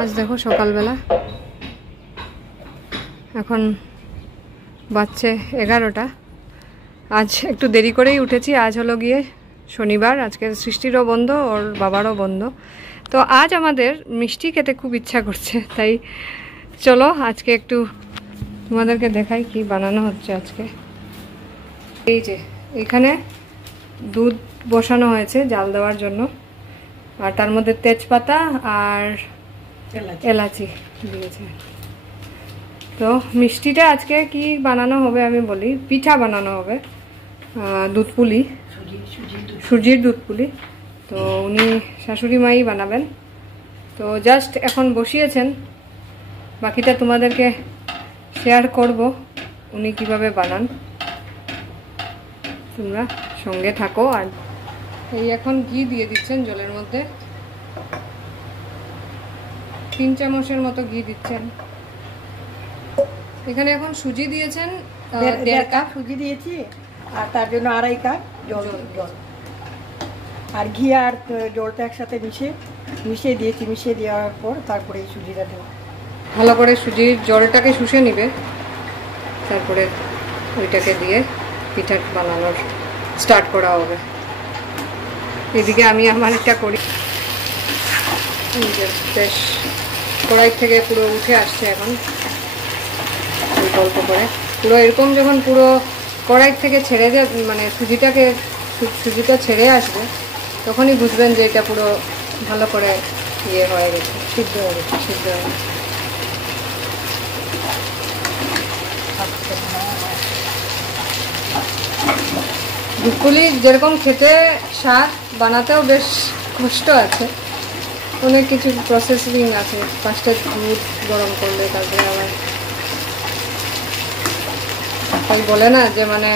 আজ দেখো সকালবেলা এখন বাজছে 11টা। আজ একটু দেরি করেই উঠেছি। আজ হলো গিয়ে শনিবার, আজকে সৃষ্টিরও বন্ধ, ওর বাবারও বন্ধ। তো আজ আমাদের মিষ্টি খেতে খুব ইচ্ছা করছে, তাই চলো আজকে একটু তোমাদেরকে দেখাই কি বানানো হচ্ছে আজকে। এই যে এখানে দুধ বসানো হয়েছে জাল দেওয়ার জন্য, আর তার মধ্যে তেজপাতা আর এলাচি দিয়েছে। তো মিষ্টিটা আজকে কি বানানো হবে আমি বলি, পিঠা বানানো হবে, দুধ পুলি, সুজির দুধ পুলি। তো উনি শাশুড়ি মাই বানাবেন। তো জাস্ট এখন বসিয়েছেন, বাকিটা তোমাদেরকে শেয়ার করব উনি কিভাবে বানান, তোমরা সঙ্গে থাকো। আর এই এখন ঘি দিয়ে দিচ্ছেন জলের মধ্যে, 3 চামচের মতো ঘি দিচ্ছেন। এখানে এখন সুজি দিয়েছেন 1.5 কাপ সুজি দিয়েছি, আর তার জন্য 2.5 কাপ জল আর ঘি আর জলটা একসাথে মিশিয়ে দিয়েছি। মিশিয়ে দেওয়ার পর তারপরে এই সুজিটা দেবো। ভালো করে সুজির জলটাকে শুষে নিবে, তারপরে ওইটাকে দিয়ে পিঠা বানানোর স্টার্ট করা হবে। এদিকে আমি আমার একটা করি, বেশ কড়াই থেকে পুরো উঠে আসছে এখন গল্প করে। পুরো এরকম যখন পুরো কড়াই থেকে ছেড়ে দেয়, মানে সুজিটা ছেড়ে আসবে, তখনই বুঝবেন যে এটা পুরো ভালো করে ইয়ে হয়ে গেছে, সিদ্ধ হয়ে গেছে। দুধপুলি যেরকম খেতে স্বাদ, বানাতেও বেশ কষ্ট আছে, অনেক কিছু প্রসেসিং আছে। ফার্স্টে দুধ গরম করলে, তারপরে আবার তাই বলে না যে মানে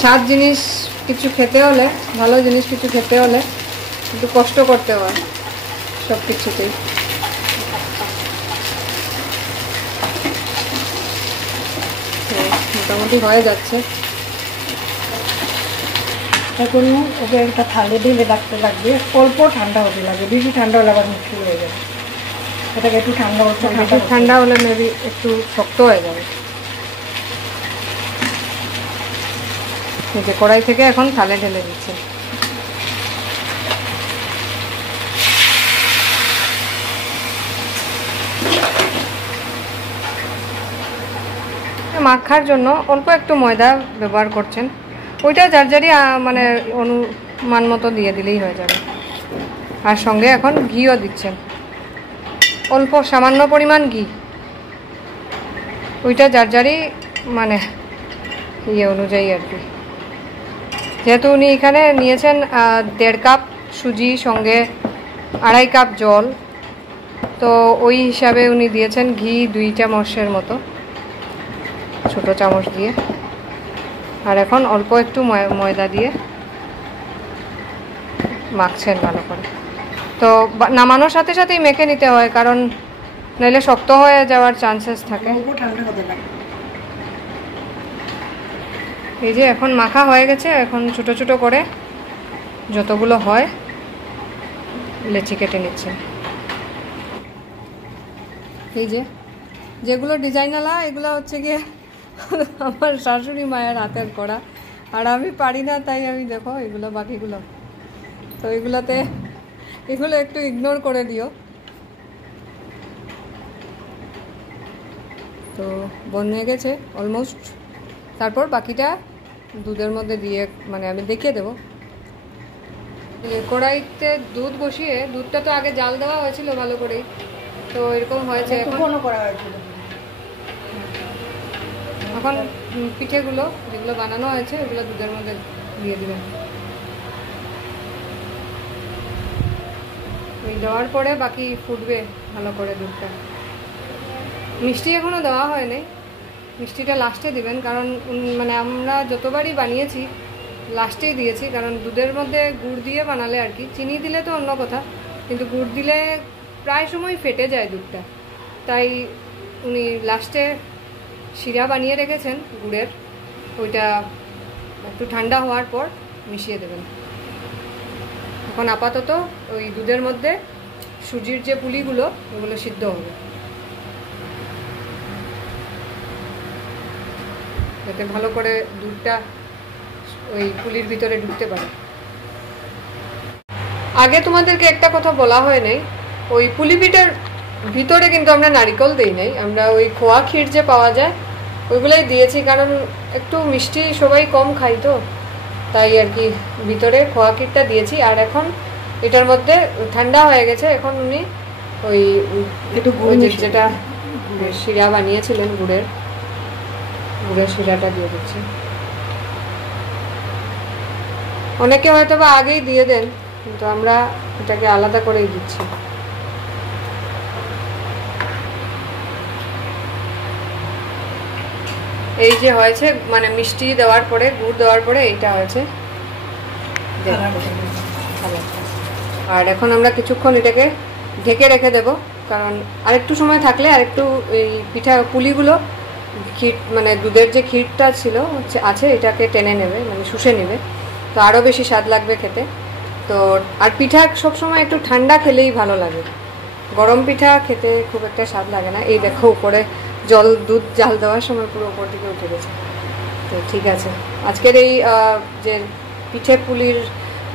স্বাদ জিনিস কিছু খেতে হলে, ভালো জিনিস কিছু খেতে হলে একটু কষ্ট করতে হয় সব কিছুতেই। মোটামুটি হয়ে যাচ্ছে। এখন ওকে একটা থালে ঢেলে রাখতে লাগবে, অল্প ঠান্ডা হতে লাগবে, বেশি ঠান্ডা হলে আবার মুশকিল হয়ে যাবে। এটাকে একটু ঠান্ডা হচ্ছে, বেশি ঠান্ডা হলে মেবি একটু শক্ত হয়ে যাবে। এই যে কড়াই থেকে এখন থালে ঢেলে দিচ্ছে। মাখার জন্য অল্প একটু ময়দা ব্যবহার করছেন, ওইটা যার যারই মানে অনুমান মতো দিয়ে দিলেই হয়ে যাবে। আর সঙ্গে এখন ঘিও দিচ্ছেন, অল্প সামান্য পরিমাণ ঘি, ওইটা যার যারই মানে ইয়ে অনুযায়ী আর কি। যেহেতু উনি এখানে নিয়েছেন 1.5 কাপ সুজি, সঙ্গে 2.5 কাপ জল, তো ওই হিসাবে উনি দিয়েছেন ঘি 2 চামচের মতো, ছোটো চামচ দিয়ে। আর এখন অল্প একটু ময়দা দিয়ে মাখছেন ভালো করে। তো নামানোর সাথে সাথেই মেখে নিতে হয়, কারণ নইলে শক্ত হয়ে যাওয়ার চান্সেস থাকে। এই যে এখন মাখা হয়ে গেছে, এখন ছোট ছোট করে যতগুলো হয় লেচি কেটে নিচ্ছে। এই যে যেগুলো ডিজাইনালা, এগুলো হচ্ছে গিয়ে আমার শাশুড়ি মায়ের হাতের করা, আর আমি পারি না, তাই আমি দেখো এগুলো বাকিগুলো, তো এগুলো একটু ইগনোর করে দিও। তো বনে গেছে অলমোস্ট, তারপর বাকিটা দুধের মধ্যে দিয়ে মানে আমি দেখিয়ে দেবো। কড়াইতে দুধ বসিয়ে, দুধটা তো আগে জাল দেওয়া হয়েছিল ভালো করেই, তো এরকম হয়েছে। এখন পিঠেগুলো যেগুলো বানানো হয়েছে এগুলো দুধের মধ্যে দিয়ে দিবেন। এই দেওয়ার পরে বাকি ফুটবে ভালো করে দুধটা। মিষ্টি এখনও দেওয়া হয়নি, মিষ্টিটা লাস্টে দিবেন, কারণ মানে আমরা যতবারই বানিয়েছি লাস্টেই দিয়েছি, কারণ দুধের মধ্যে গুড় দিয়ে বানালে আর কি, চিনি দিলে তো অন্য কথা, কিন্তু গুড় দিলে প্রায় সময় ফেটে যায় দুধটা, তাই উনি লাস্টে শিরা বানিয়ে রেখেছেন গুড়ের, ওইটা একটু ঠান্ডা হওয়ার পর মিশিয়ে দেবেন। এখন আপাতত ওই দুধের মধ্যে সুজির যে পুলিগুলো ওগুলো সিদ্ধ হবে, যাতে ভালো করে দুধটা ওই পুলির ভিতরে ঢুকতে পারে। আগে তোমাদেরকে একটা কথা বলা হয় নাই, ওই পুলি পিঠার ভিতরে কিন্তু আমরা নারিকেল দেই নাই, আমরা ওই খোয়া ক্ষীর যে পাওয়া যায় ওইগুলোই দিয়েছি, কারণ একটু মিষ্টি সবাই কম খাই তো, তাই আর কি ভিতরে খোয়া ক্ষীরটা দিয়েছি। আর এখন এটার মধ্যে ঠান্ডা হয়ে গেছে, এখন উনি ওই একটু যেটা শিরা বানিয়েছিলেন গুড়ের শিরাটা দিয়ে দিচ্ছি। অনেকে হয়তো বা আগেই দিয়ে দেন, কিন্তু আমরা এটাকে আলাদা করেই দিচ্ছি। এই যে হয়েছে, মানে মিষ্টি দেওয়ার পরে গুড় দেওয়ার পরে এইটা হয়েছে। আর এখন আমরা কিছুক্ষণ এটাকে ঢেকে রেখে দেব, কারণ আরেকটু সময় থাকলে আরেকটু এই পিঠা পুলিগুলো ক্ষীর মানে দুধের যে ক্ষীরটা ছিল আছে এটাকে টেনে নেবে, মানে শুষে নেবে, তো আরও বেশি স্বাদ লাগবে খেতে। তো আর পিঠা সবসময় একটু ঠান্ডা খেলেই ভালো লাগে, গরম পিঠা খেতে খুব একটা স্বাদ লাগে না। এই দেখো উপরে দুধ জাল দেওয়ার সময় পুরো উপর দিকে উঠে গেছে। তো ঠিক আছে, আজকের এই যে পিঠে পুলির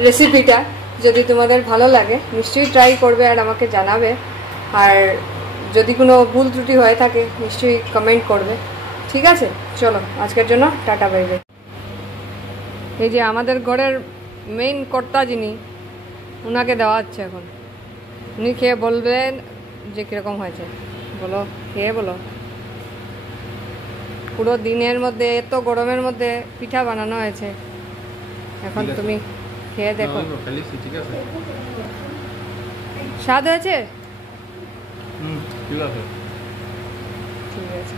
রেসিপিটা যদি তোমাদের ভালো লাগে নিশ্চয়ই ট্রাই করবে আর আমাকে জানাবে, আর যদি কোনো ভুল ত্রুটি হয়ে থাকে নিশ্চয়ই কমেন্ট করবে। ঠিক আছে, চলো আজকের জন্য টাটা বাই বাই। এই যে আমাদের ঘরের মেইন কর্তা যিনি, ওনাকে দেওয়া হচ্ছে এখন, উনি খেয়ে বলবেন যে কীরকম হয়েছে। বলো, খেয়ে বলো। পুরো দিনের মধ্যে এত গরমের মধ্যে পিঠা বানানো হয়েছে, এখন তুমি খেয়ে দেখো। স্বাদ হয়েছে? ঠিক আছে।